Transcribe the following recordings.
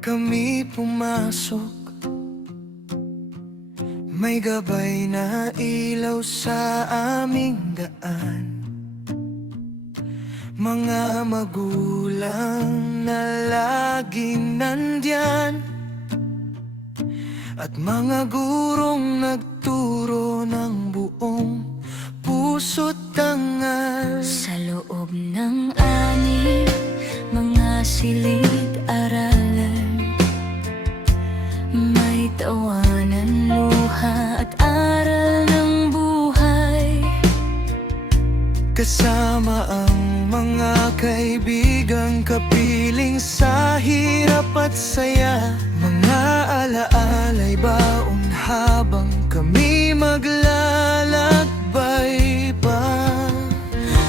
kami pumasok, may gabay na ilaw sa aming daan. Mga magulang na laging nandyan, at mga gurong nagturo ng buong puso't tangal. Sa loob ng aming mga silid-aralan, may tawanan, luha at aral ng buhay. Kasama ang mga kaibigang kapiling sa hirap at saya. Mga alaala'y baon habang kami maglalakbay pa.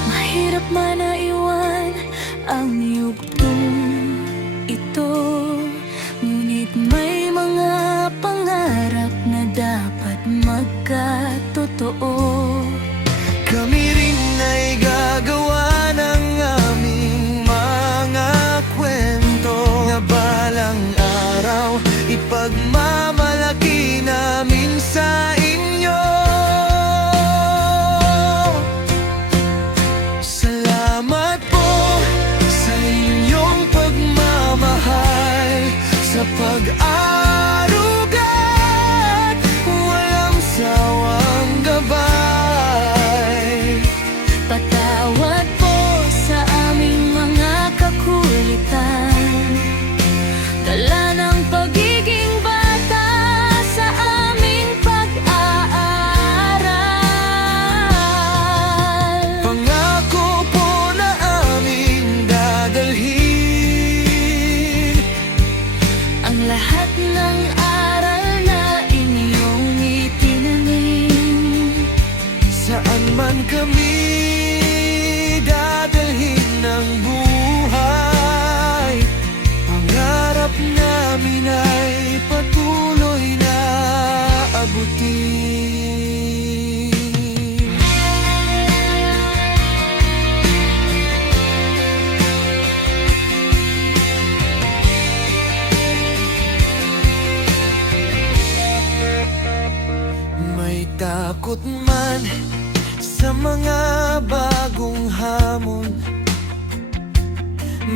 Mahirap man na iwan ang yugtong ito, ngunit may mga pangarap na dapat magkatotoo. Kami rin ay gagawa ng aming mga kwento, na balang araw ipagmamalaki namin sa inyo. Salamat po sa inyong pagmamahal, sa pag-aruga at walang sawang gabay. Patawad po sa aming mga kakulitan, dala ng pagiging bata sa aming pag-aaral. Pangako po na aming dadalhin Ang lahat ng aral na inyong itinanim. saan man kami dadalhin ng buhay. Pangarap namin ay patuloy na abutin. May takot man sa mga bagong hamon,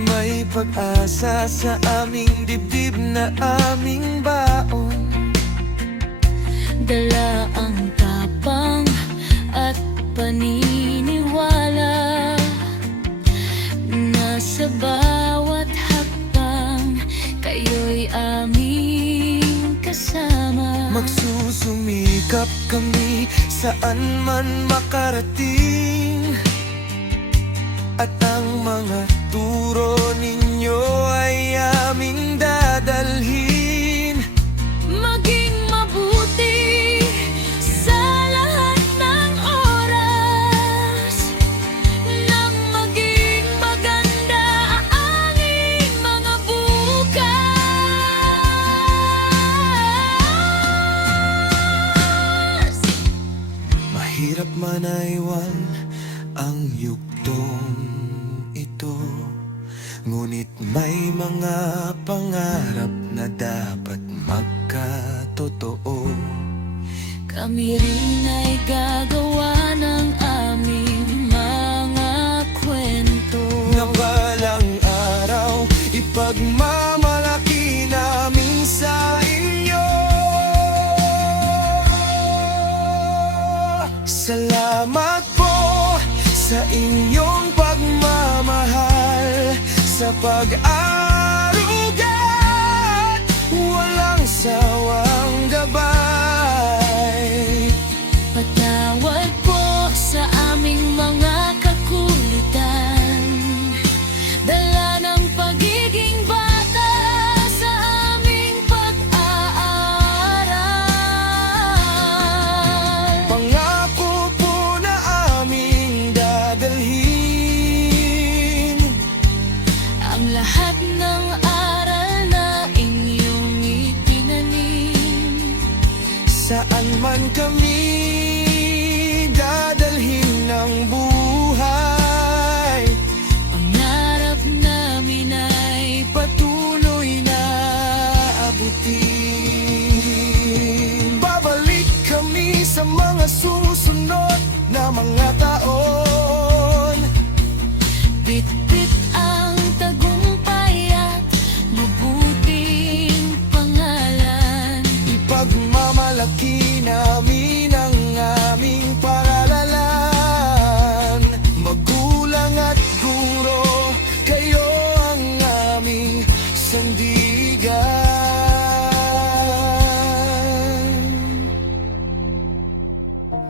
may pag-asa sa aming dibdib na aming baon. Dala ang tapang at paniniwala na sa bawat hakbang kayo'y aming kasama. Magsusumikap kami saan man makarating, at ang mga turo ninyo ay aming dadalhin. Maging mabuti sa lahat ng oras, nang maging maganda ang aming mga bukas. Mahirap man aiwan ang yugtong ito, ngunit may mga pangarap na dapat magkatotoo. Kami rin ay gagawa ng aming mga kwento, Na balang araw ipagmamalaki namin sa inyo. Salamat po sa inyong pagmamahal, sa pag-aruga at walang sawang gabay. patawad po sa aming mga kakulitan, dala ng pagiging bata sa aming pag-aaral. Pangako po na aming dadalhin Ang lahat ng aral na inyong itinanim. saan man kami dadalhin ng buhay. Pangarap namin ay Patuloy na sandigan.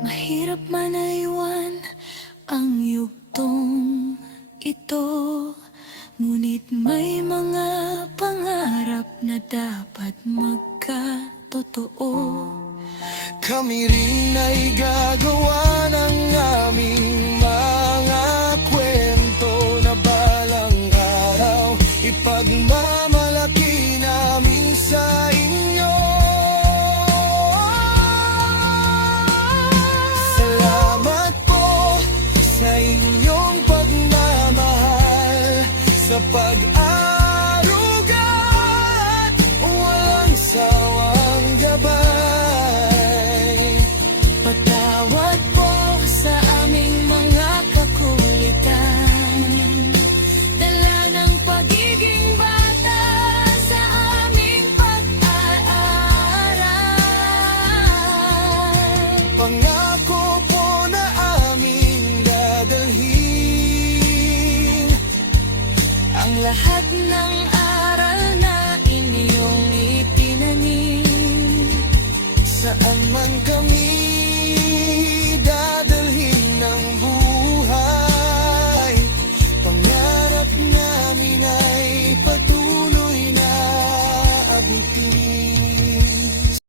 Mahirap man naiwan ang yugtong ito, ngunit may mga pangarap na dapat magkatotoo. Kami rin ay gagawa ng aming mga kwento na balang araw ipagmamalaki namin sa inyo.